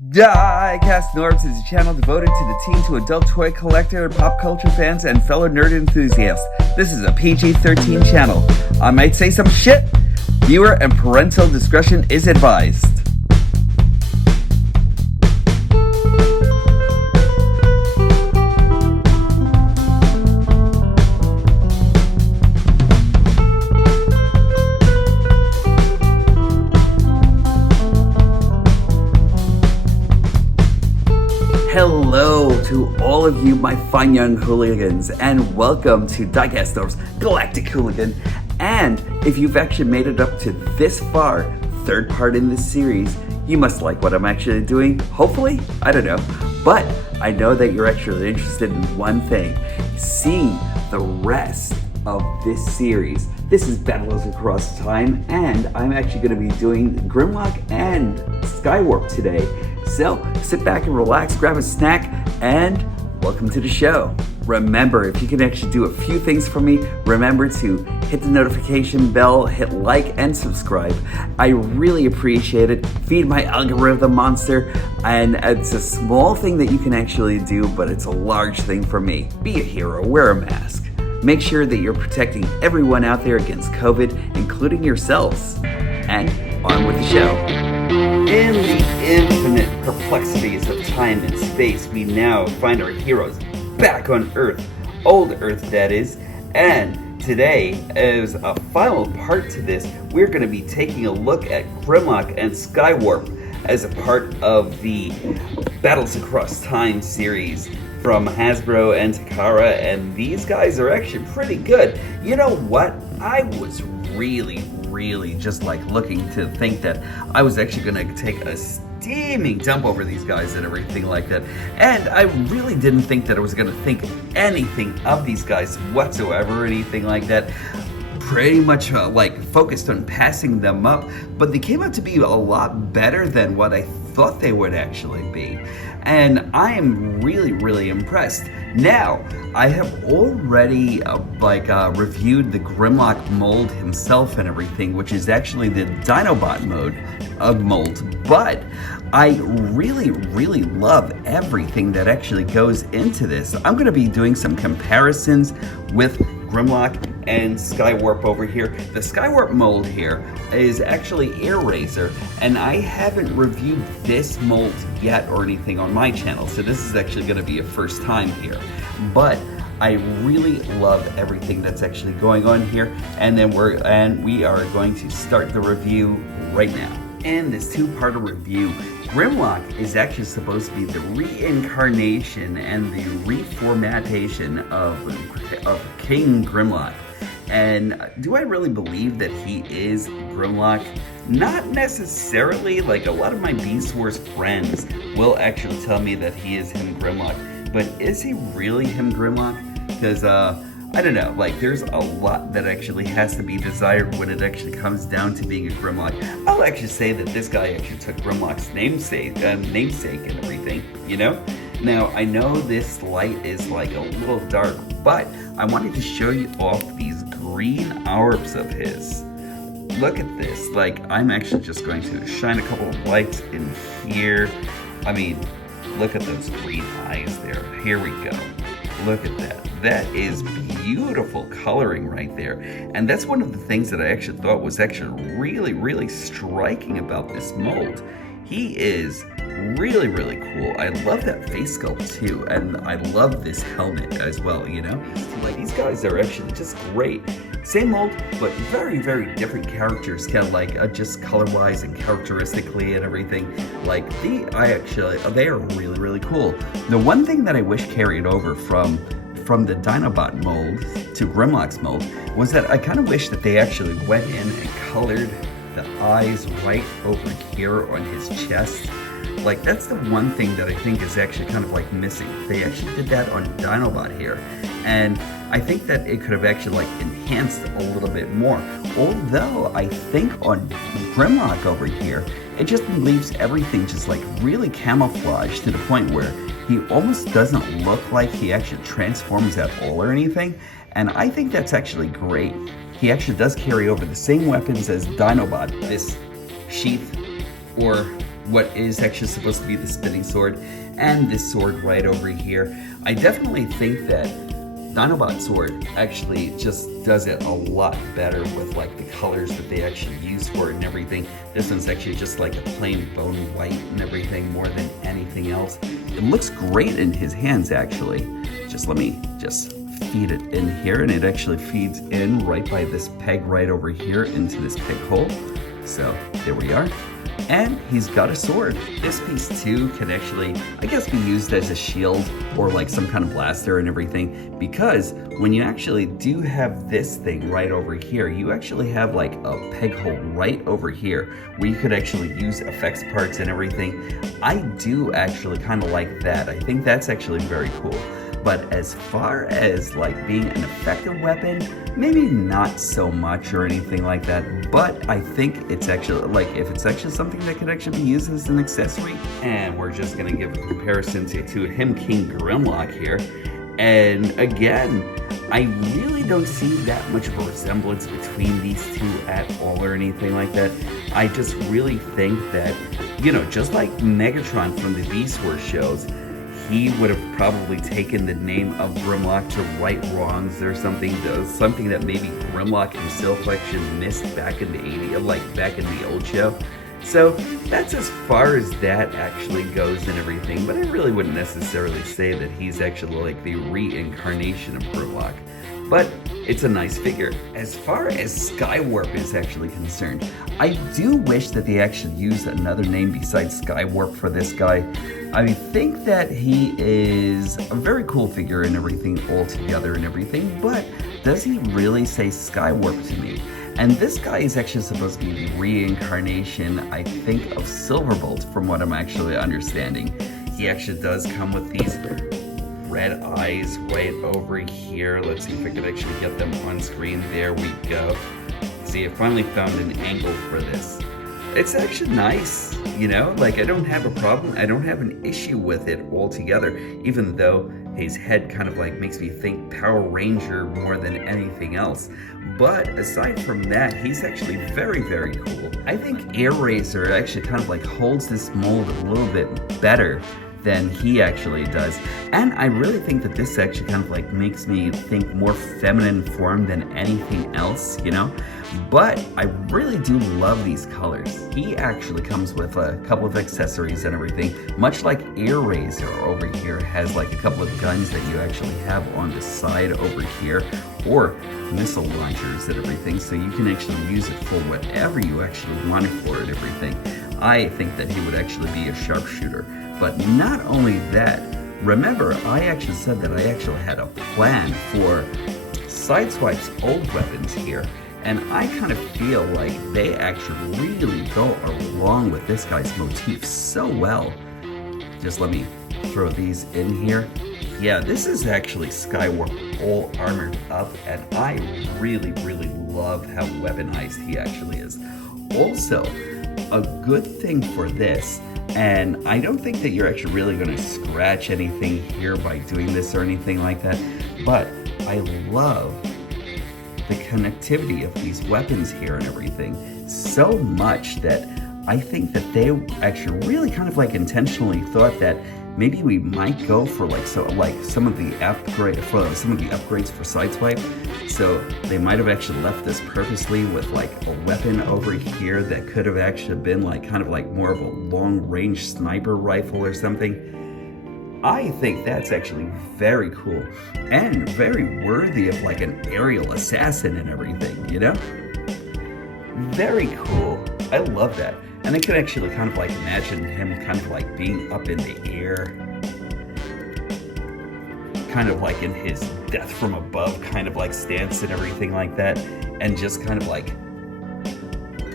Diecast Norbs is a channel devoted to the teen to adult toy collector, pop culture fans, and fellow nerd enthusiasts. This is a PG-13 channel. I might say some shit. Viewer and parental discretion is advised. Hello to all of you, my fine young hooligans, and welcome to Diecast Norbs Galactic Hooligan. And if you've actually made it up to this far, third part in this series, you must like what I'm actually doing. Hopefully, I don't know. But I know that you're actually interested in one thing, seeing the rest of this series. This is Battles Across Time, and I'm actually going to be doing Grimlock and Skywarp today. So sit back and relax, grab a snack, and welcome to the show. Remember, if you can actually do a few things for me, remember to hit the notification bell, hit like, and subscribe. I really appreciate it. Feed my algorithm monster, and it's a small thing that you can actually do, but it's a large thing for me. Be a hero, wear a mask. Make sure that you're protecting everyone out there against COVID, including yourselves. And on with the show. In the infinite perplexities of time and space, we now find our heroes back on Earth, old Earth that is, and today, as a final part to this, we're going to be taking a look at Grimlock and Skywarp as a part of the Battles Across Time series from Hasbro and Takara, and these guys are actually pretty good. You know what? I was really just like looking to think that I was actually going to take a steaming dump over these guys and everything like that, and I really didn't think that I was going to think anything of these guys whatsoever or anything like that. Pretty much like focused on passing them up, but they came out to be a lot better than what I thought they would actually be, and I am really impressed. Now, I have already reviewed the Grimlock mold himself and everything, which is actually the Dinobot mold, but I really love everything that actually goes into this. I'm going to be doing some comparisons with Grimlock and Skywarp over here. The Skywarp mold here is actually Air Razor, and I haven't reviewed this mold yet or anything on my channel, so this is actually going to be a first time here. But I really love everything that's actually going on here, and we are going to start the review right now. In this two-part review, Grimlock is actually supposed to be the reincarnation and the reformatation of King Grimlock. And do I really believe that he is Grimlock? Not necessarily. Like, a lot of my Beast Wars friends will actually tell me that he is him Grimlock. But is he really him Grimlock? Because, I don't know, like, there's a lot that actually has to be desired when it actually comes down to being a Grimlock. I'll actually say that this guy actually took Grimlock's namesake and everything, you know? Now, I know this light is like a little dark, but I wanted to show you off these green orbs of his. Look at this. Like, I'm actually just going to shine a couple of lights in here. I mean, look at those green eyes there. Here we go. Look at that. That is beautiful coloring right there. And that's one of the things that I actually thought was actually really striking about this mold. He is really cool. I love that face sculpt too, and I love this helmet as well, you know? Like, these guys are actually just great. Same mold, but very different characters, kind of like just color-wise and characteristically and everything. Like, they are really cool. The one thing that I wish carried over from the Dinobot mold to Grimlock's mold was that I kind of wish that they actually went in and colored the eyes right over here on his chest. Like, that's the one thing that I think is actually kind of like missing. They actually did that on Dinobot here, and I think that it could have actually like enhanced a little bit more. Although I think on Grimlock over here, it just leaves everything just like really camouflaged to the point where he almost doesn't look like he actually transforms at all or anything. And I think that's actually great. He actually does carry over the same weapons as Dinobot, this sheath or what is actually supposed to be the spinning sword and this sword right over here. I definitely think that Dinobot sword actually just does it a lot better with like the colors that they actually use for it and everything. This one's actually just like a plain bone white and everything more than anything else. It looks great in his hands actually. Just let me just feed it in here, and it actually feeds in right by this peg right over here into this peg hole. So there we are. And he's got a sword. This piece too can actually, I guess, be used as a shield or like some kind of blaster and everything, because when you actually do have this thing right over here, you actually have like a peg hole right over here where you could actually use effects parts and everything. I do actually kind of like that. I think that's actually very cool. But as far as like being an effective weapon, maybe not so much or anything like that. But I think it's actually like, if it's actually something that could actually be used as an accessory, and we're just gonna give a comparison to him King Grimlock here. And again, I really don't see that much of a resemblance between these two at all or anything like that. I just really think that, you know, just like Megatron from the Beast Wars shows, he would have probably taken the name of Grimlock to right wrongs or something that maybe Grimlock himself actually missed back in the 80s, like back in the old show. So that's as far as that actually goes and everything, but I really wouldn't necessarily say that he's actually like the reincarnation of Grimlock. But it's a nice figure. As far as Skywarp is actually concerned, I do wish that they actually used another name besides Skywarp for this guy. I think that he is a very cool figure and everything altogether and everything, but does he really say Skywarp to me? And this guy is actually supposed to be the reincarnation, I think, of Silverbolt, from what I'm actually understanding. He actually does come with these red eyes right over here. Let's see if I could actually get them on screen. There we go. See, I finally found an angle for this. It's actually nice, you know, like I don't have a problem, I don't have an issue with it altogether, even though his head kind of like makes me think Power Ranger more than anything else. But aside from that, he's actually very, very cool. I think Air Razor actually kind of like holds this mold a little bit better than he actually does. And I really think that this actually kind of like makes me think more feminine form than anything else, you know? But I really do love these colors. He actually comes with a couple of accessories and everything, much like Air Razor over here has like a couple of guns that you actually have on the side over here, or missile launchers and everything, so you can actually use it for whatever you actually want it for and everything. I think that he would actually be a sharpshooter. But not only that, remember I actually said that I actually had a plan for Sideswipe's old weapons here, and I kind of feel like they actually really go along with this guy's motif so well. Just let me throw these in here. Yeah, this is actually Skywarp all armored up, and I really, really love how weaponized he actually is. Also, a good thing for this, and I don't think that you're actually really going to scratch anything here by doing this or anything like that, but I love the connectivity of these weapons here and everything so much that I think that they actually really kind of like intentionally thought that maybe we might go for like some of the upgrades for Sideswipe. So they might have actually left this purposely with like a weapon over here that could have actually been like kind of like more of a long-range sniper rifle or something. I think that's actually very cool and very worthy of like an aerial assassin and everything, you know? Very cool. I love that. And I could actually kind of like imagine him kind of like being up in the air, kind of like in his death from above kind of like stance and everything like that, and just kind of like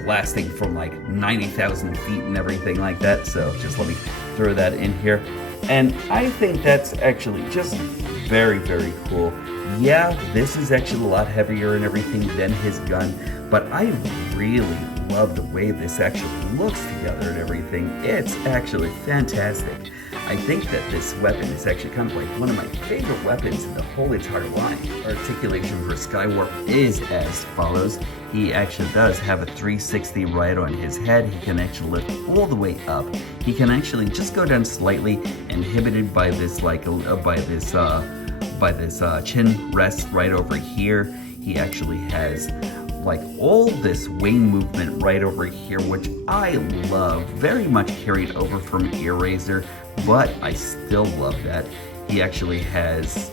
blasting from like 90,000 feet and everything like that. So just let me throw that in here. And I think that's actually just very, very cool. Yeah, this is actually a lot heavier and everything than his gun, but I really love the way this actually looks together and everything. It's actually fantastic. I think that this weapon is actually kind of like one of my favorite weapons in the whole entire line. Articulation for Skywarp is as follows. He actually does have a 360 right on his head. He can actually lift all the way up. He can actually just go down slightly, inhibited by this chin rest right over here. He actually has like all this wing movement right over here, which I love, very much carried over from Eraser, but I still love that. He actually has,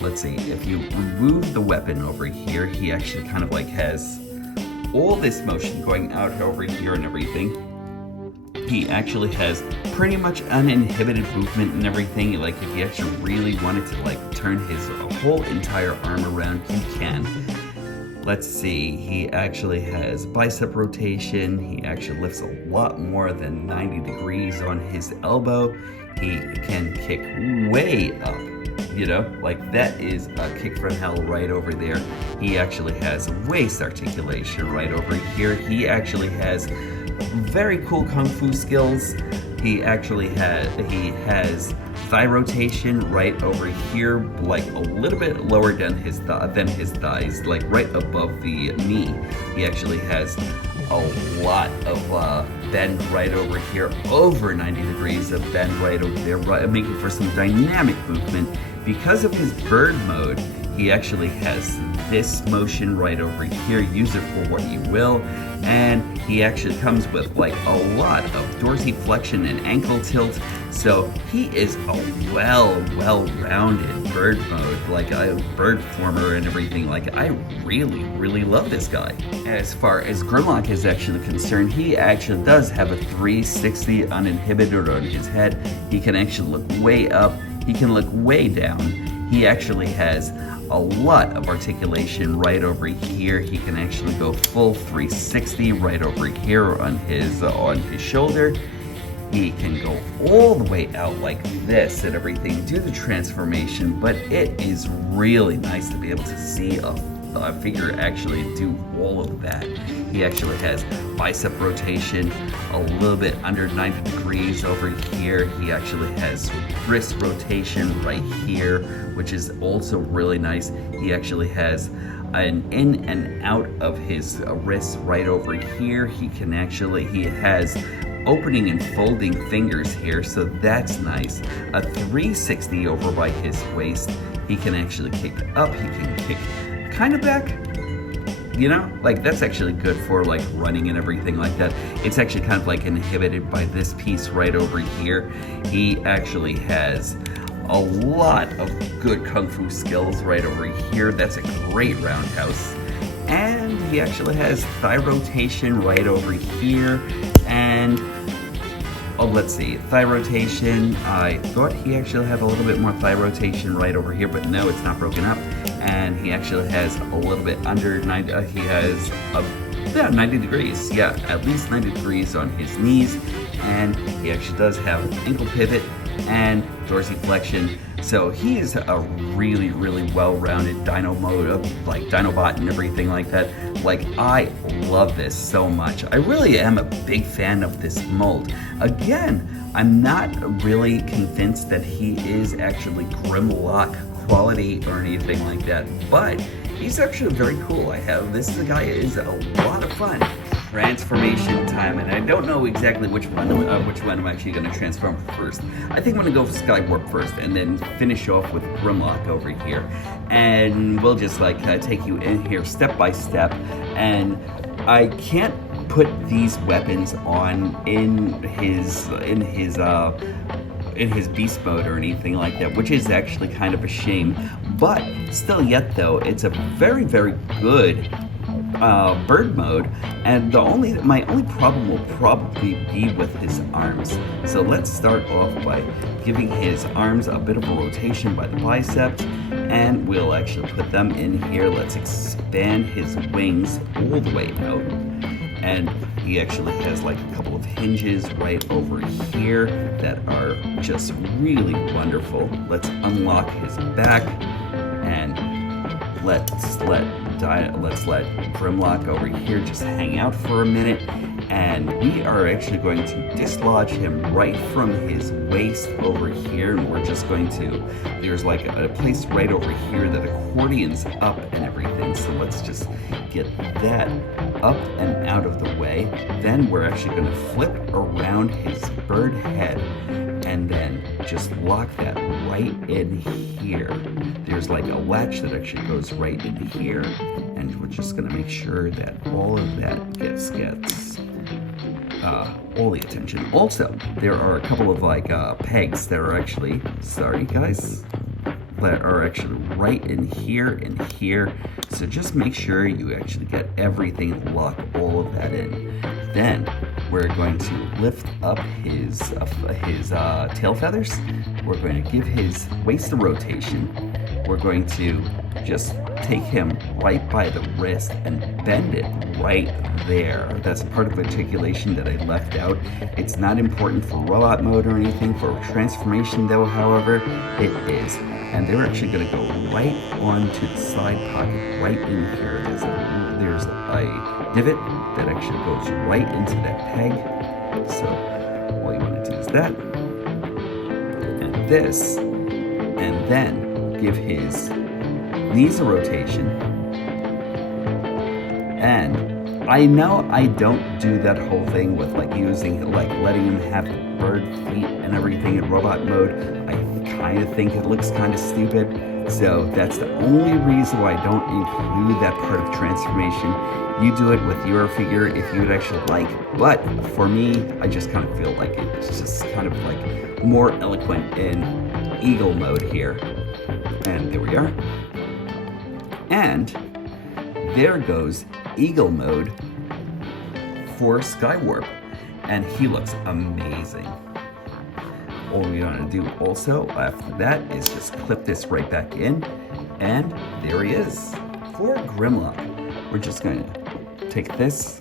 let's see, if you remove the weapon over here, he actually kind of like has all this motion going out over here and everything. He actually has pretty much uninhibited movement and everything. Like if he actually really wanted to like turn his whole entire arm around, he can. Let's see, he actually has bicep rotation. He actually lifts a lot more than 90 degrees on his elbow. He can kick way up, you know, like that is a kick from hell right over there. He actually has waist articulation right over here. He actually has very cool kung fu skills. He has thigh rotation right over here, like a little bit lower than his thighs, like right above the knee. He actually has a lot of bend right over here, over 90 degrees of bend right over there, making for some dynamic movement. Because of his bird mode, he actually has this motion right over here. Use it for what you will. And he actually comes with like a lot of dorsiflexion and ankle tilt. So he is a well-rounded bird mode, like a bird former and everything. Like I really love this guy. As far as Grimlock is actually concerned, he actually does have a 360 uninhibited on his head. He can actually look way up. He can look way down. He actually has a lot of articulation right over here. He can actually go full 360 right over here on his shoulder. He can go all the way out like this and everything, do the transformation, but it is really nice to be able to see a figure actually do all of that. He actually has bicep rotation a little bit under 90 degrees over here. He actually has wrist rotation right here, which is also really nice. He actually has an in and out of his wrist right over here. He has opening and folding fingers here, so that's nice. A 360 over by his waist. He can actually kick up, he can kick kind of back, you know, like that's actually good for like running and everything like that. It's actually kind of like inhibited by this piece right over here. He actually has a lot of good kung fu skills right over here. That's a great roundhouse. And he actually has thigh rotation right over here. And let's see, thigh rotation. I thought he actually had a little bit more thigh rotation right over here, but no, it's not broken up. And he actually has a little bit under 90, he has 90 degrees, yeah, at least 90 degrees on his knees. And he actually does have an ankle pivot and dorsiflexion. So he is a really well-rounded dino mode, like Dinobot and everything like that. Like, I love this so much. I really am a big fan of this mold. Again, I'm not really convinced that he is actually Grimlock quality or anything like that, but he's actually very cool. This guy is a lot of fun. Transformation time, and I don't know exactly which one I'm actually going to transform first. I think I'm going to go for Skywarp first, and then finish off with Grimlock over here. And we'll just like take you in here step by step. And I can't put these weapons on in his beast mode or anything like that, which is actually kind of a shame. But still yet though, it's a very good bird mode, and my only problem will probably be with his arms. So let's start off by giving his arms a bit of a rotation by the biceps, and we'll actually put them in here. Let's expand his wings all the way out, and he actually has like a couple of hinges right over here that are just really wonderful. Let's unlock his back, and let's let Grimlock over here just hang out for a minute. And we are actually going to dislodge him right from his waist over here, and we're just going to, there's like a place right over here that accordions up and everything, so let's just get that up and out of the way. Then we're actually going to flip around his bird head and then just lock that right in here. There's like a latch that actually goes right in here, and we're just going to make sure that all of that gets all the attention. Also, there are a couple of like pegs that are actually, sorry guys, that are actually right in here. So just make sure you actually get everything, lock all of that in. Then we're going to lift up his tail feathers. We're going to give his waist a rotation. We're going to just take him right by the wrist and bend it right there. That's a part of articulation that I left out. It's not important for robot mode or anything. For transformation though, however, it is. And they're actually going to go right onto the side pocket, right in here. There's a divot that actually goes right into that peg. So all you want to do is that, and this, and then give his knees a rotation. And I know I don't do that whole thing with like using, like letting him have bird feet and everything in robot mode. I kind of think it looks kind of stupid. So that's the only reason why I don't include that part of transformation. You do it with your figure if you would actually like. But for me, I just kind of feel like it's just kind of like more eloquent in eagle mode here. And there we are. And there goes eagle mode for Skywarp. And he looks amazing. All we want to do also after that is just clip this right back in, and there he is. For Grimlock, we're just going to take this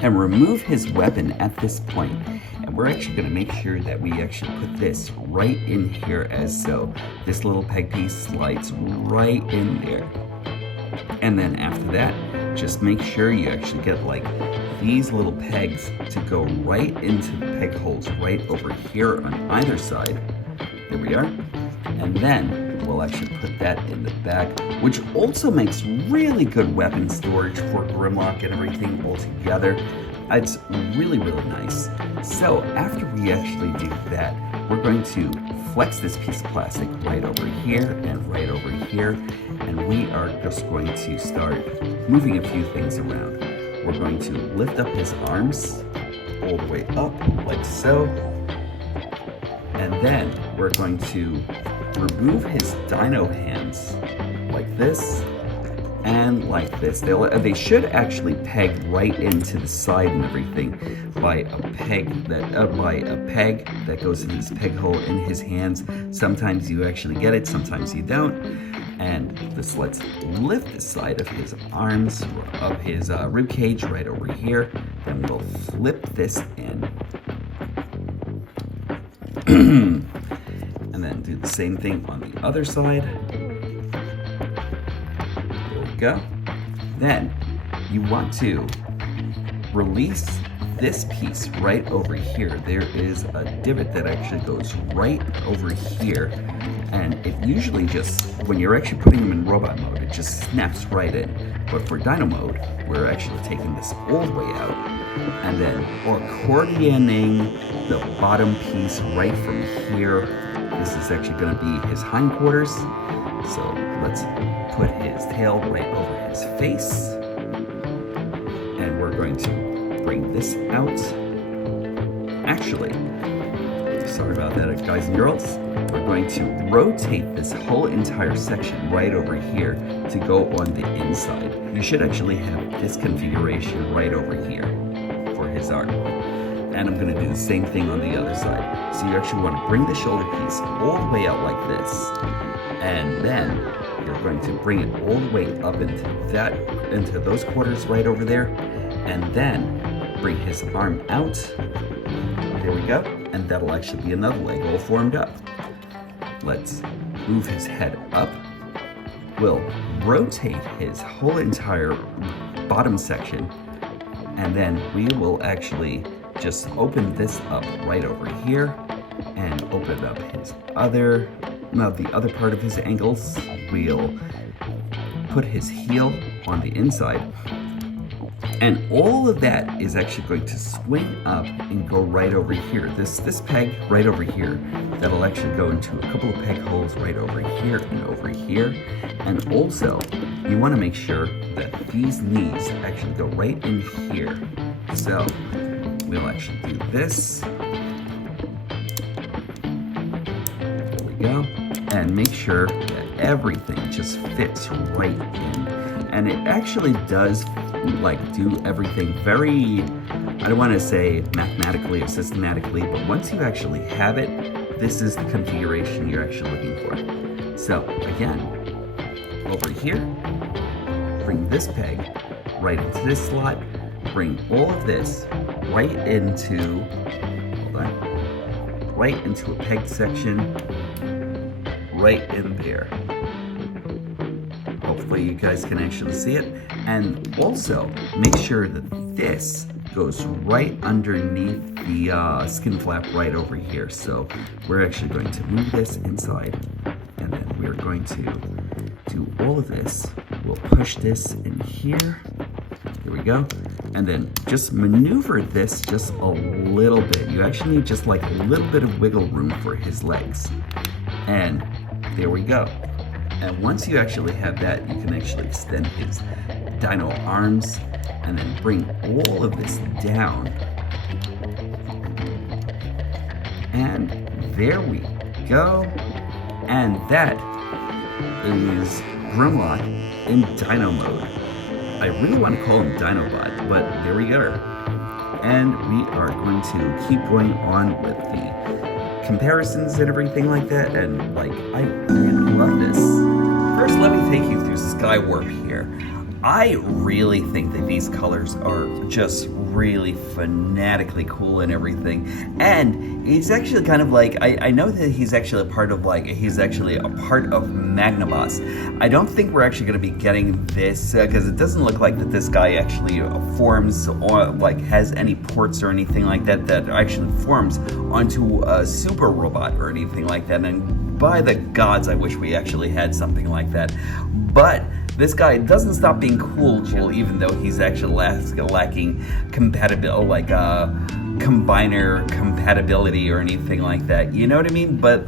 and remove his weapon at this point, and we're actually going to make sure that we actually put this right in here as so. This little peg piece slides right in there. And then after that, just make sure you actually get like these little pegs to go right into the peg holes right over here on either side. There we are. And then we'll actually put that in the back, which also makes really good weapon storage for Grimlock and everything all together. It's really, really nice. So after we actually do that, we're going to flex this piece of plastic right over here and right over here. And we are just going to start moving a few things around. We're going to lift up his arms all the way up, like so. And then we're going to remove his dino hands, like this and like this. They should actually peg right into the side and everything by a peg that goes in this peg hole in his hands. Sometimes you actually get it, sometimes you don't. And this, let's lift the side of his arms, of his rib cage right over here. Then we'll flip this in. And then do the same thing on the other side. There we go. Then you want to release this piece right over here. There is a divot that actually goes right over here. And it usually just, when you're actually putting them in robot mode, it just snaps right in. But for Dino mode, we're actually taking this all the way out and then accordioning the bottom piece right from here. This is actually going to be his hindquarters. So let's put his tail right over his face. And we're going to bring this out. Actually, sorry about that, guys and girls. We're going to rotate this whole entire section right over here to go on the inside. You should actually have this configuration right over here for his arm. And I'm going to do the same thing on the other side. So you actually want to bring the shoulder piece all the way out like this. And then you're going to bring it all the way up into those quarters right over there. And then bring his arm out. There we go. And that'll actually be another leg all formed up. Let's move his head up. We'll rotate his whole entire bottom section. And then we will actually just open this up right over here and open up his the other part of his ankles. We'll put his heel on the inside. And all of that is actually going to swing up and go right over here. This peg right over here, that'll actually go into a couple of peg holes right over here and over here. And also, you want to make sure that these knees actually go right in here. So, we'll actually do this. There we go. And make sure that everything just fits right in. And it actually does do everything very, I don't want to say mathematically or systematically, but once you actually have it, this is the configuration you're actually looking for. So again, over here, bring this peg right into this slot, bring all of this right into, right into a pegged section, right in there. Hopefully you guys can actually see it. And also make sure that this goes right underneath the skin flap right over here. So we're actually going to move this inside, and then we're going to do all of this. We'll push this in here. There we go. And then just maneuver this just a little bit. You actually need just like a little bit of wiggle room for his legs. And there we go. And once you actually have that, you can actually extend his dino arms and then bring all of this down. And there we go. And that is Grimlock in Dino mode. I really want to call him Dinobot, but there we go. And we are going to keep going on with the comparisons and everything like that, and I really love this. First, let me take you through Skywarp here. I really think that these colors are just really fanatically cool and everything. And he's actually kind of I know that he's actually a part of Magnaboss. I don't think we're actually going to be getting this because it doesn't look like that this guy actually forms or has any ports or anything like that actually forms onto a super robot or anything like that. And by the gods, I wish we actually had something like that. But this guy doesn't stop being cool, even though he's actually lacking compatibility, combiner compatibility or anything like that. You know what I mean? But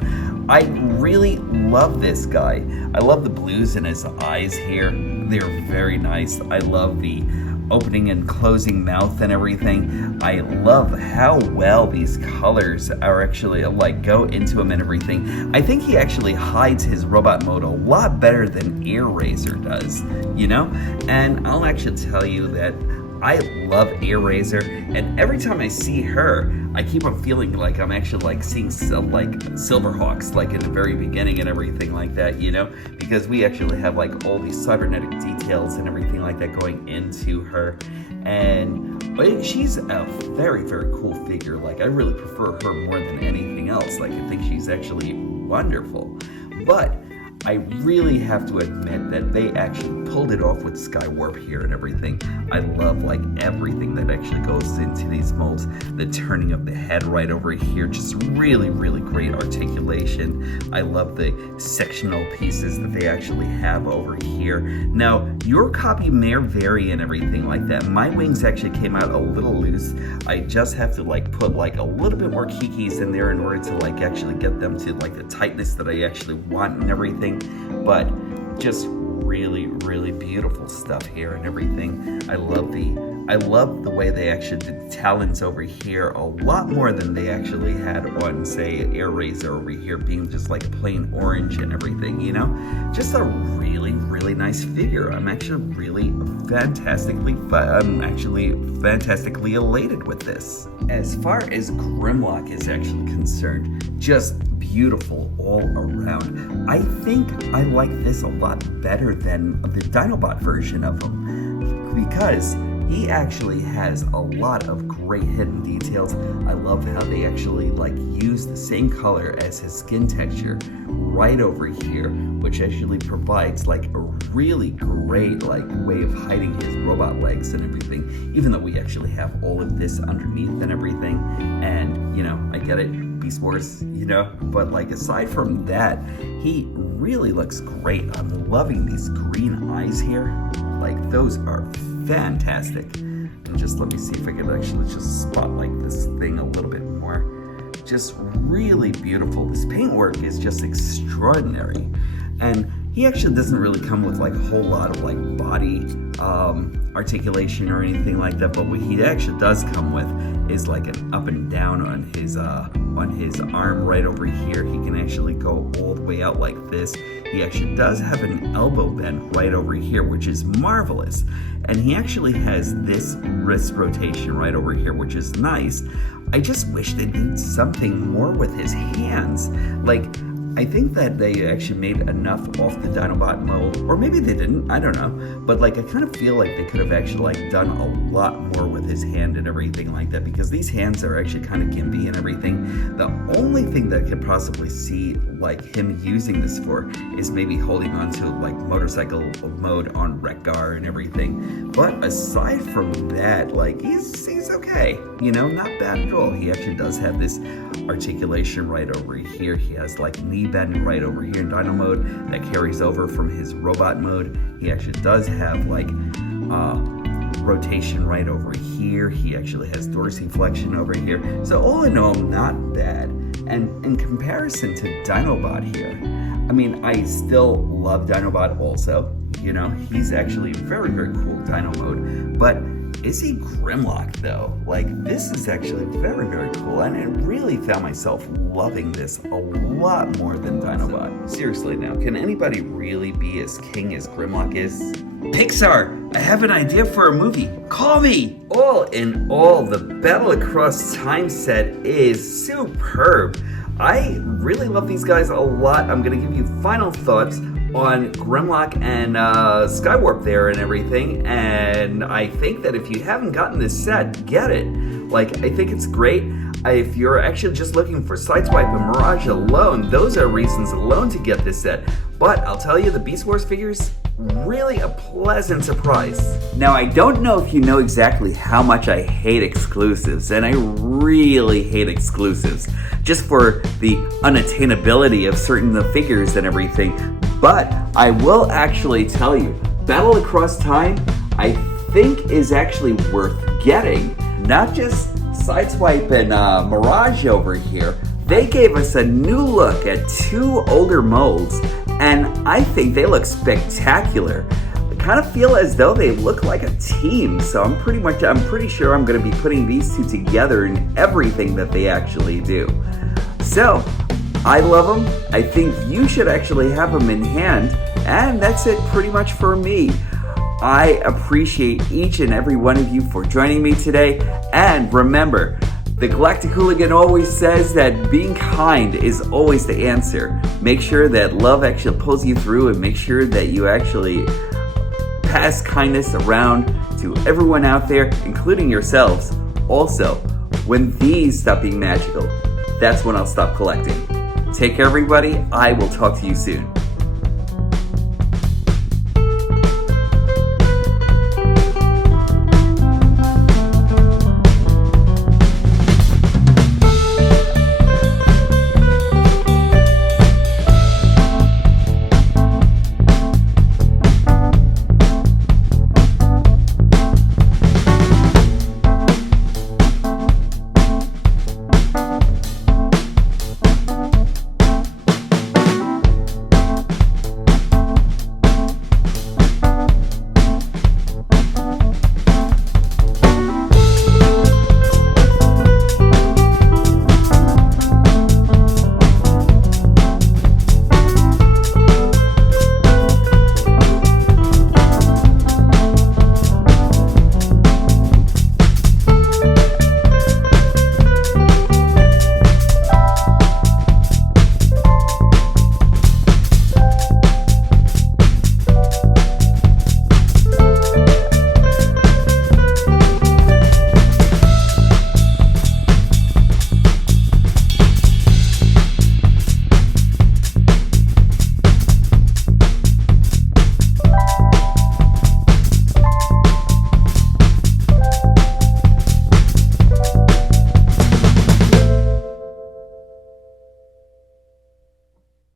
I really love this guy. I love the blues in his eyes here. They're very nice. I love the opening and closing mouth and everything. I love how well these colors are actually go into him and everything. I think he actually hides his robot mode a lot better than Razor does, you know? And I'll actually tell you that I love Razor, and every time I see her, I keep on feeling like I'm actually seeing Silverhawks in the very beginning and everything like that, you know, because we actually have all these cybernetic details and everything like that going into her, and she's a very, very cool figure. I really prefer her more than anything else. I think she's actually wonderful, but I really have to admit that they actually pulled it off with Skywarp here and everything. I love everything that actually goes into these molds. The turning of the head right over here, just really, really great articulation. I love the sectional pieces that they actually have over here. Now, your copy may vary and everything like that. My wings actually came out a little loose. I just have to put a little bit more kikis in there in order to actually get them to the tightness that I actually want and everything. But just really, really beautiful stuff here and everything. I love the way they actually did talons over here a lot more than they actually had on, say, Razor over here being just plain orange and everything, you know? Just a really, really nice figure. I'm actually fantastically elated with this. As far as Grimlock is actually concerned, just beautiful all around. I think I like this a lot better than the Dinobot version of him, because he actually has a lot of great hidden details. I love how they actually like use the same color as his skin texture right over here, which actually provides like a really great like way of hiding his robot legs and everything, even though we actually have all of this underneath and everything. And you know, I get it, Beast Wars, you know, but like aside from that, he really looks great. I'm loving these green eyes here. Like those are fantastic. And just let me see if I can actually just spotlight this thing a little bit more. Just really beautiful. This paintwork is just extraordinary. And he actually doesn't really come with like a whole lot of like body articulation or anything like that, but what he actually does come with is like an up and down on his arm right over here. He can actually go all the way out like this. He actually does have an elbow bend right over here, which is marvelous. And he actually has this wrist rotation right over here, which is nice. I just wish they did something more with his hands. Like, I think that they actually made enough off the Dinobot mold, or maybe they didn't, I don't know. But like, I kind of feel like they could have actually like done a lot more with his hand and everything like that, because these hands are actually kind of gimpy and everything. The only thing that I could possibly see like him using this for is maybe holding on to like motorcycle mode on Wreck-Gar and everything. But aside from that, like he's okay, you know, not bad at all. He actually does have this articulation right over here. He has like knee bend right over here in Dino mode that carries over from his robot mode. He actually does have like rotation right over here. He actually has dorsiflexion over here. So all in all, not bad. And in comparison to Dinobot here, I mean, I still love Dinobot also. You know, he's actually very, very cool Dino mode. But is he Grimlock though? Like, this is actually very, very cool. And I really found myself loving this a lot more than Dinobot. Seriously now, can anybody really be as king as Grimlock is? Pixar, I have an idea for a movie. Call me! All in all, the Battle Across Time set is superb. I really love these guys a lot. I'm gonna give you final thoughts on Grimlock and Skywarp there and everything, and I think that if you haven't gotten this set, get it. Like, I think it's great. If you're actually just looking for Sideswipe and Mirage alone, those are reasons alone to get this set. But I'll tell you, the Beast Wars figures, really a pleasant surprise. Now, I don't know if you know exactly how much I hate exclusives, and I really hate exclusives, just for the unattainability of certain figures and everything. But I will actually tell you, Battle Across Time, I think is actually worth getting. Not just Sideswipe and Mirage over here. They gave us a new look at two older molds, and I think they look spectacular. I kind of feel as though they look like a team, so I'm pretty sure I'm going to be putting these two together in everything that they actually do. So, I love them. I think you should actually have them in hand, and that's it pretty much for me. I appreciate each and every one of you for joining me today, and remember, the Galactic Hooligan always says that being kind is always the answer. Make sure that love actually pulls you through, and make sure that you actually pass kindness around to everyone out there, including yourselves. Also, when these stop being magical, that's when I'll stop collecting. Take care, everybody. I will talk to you soon.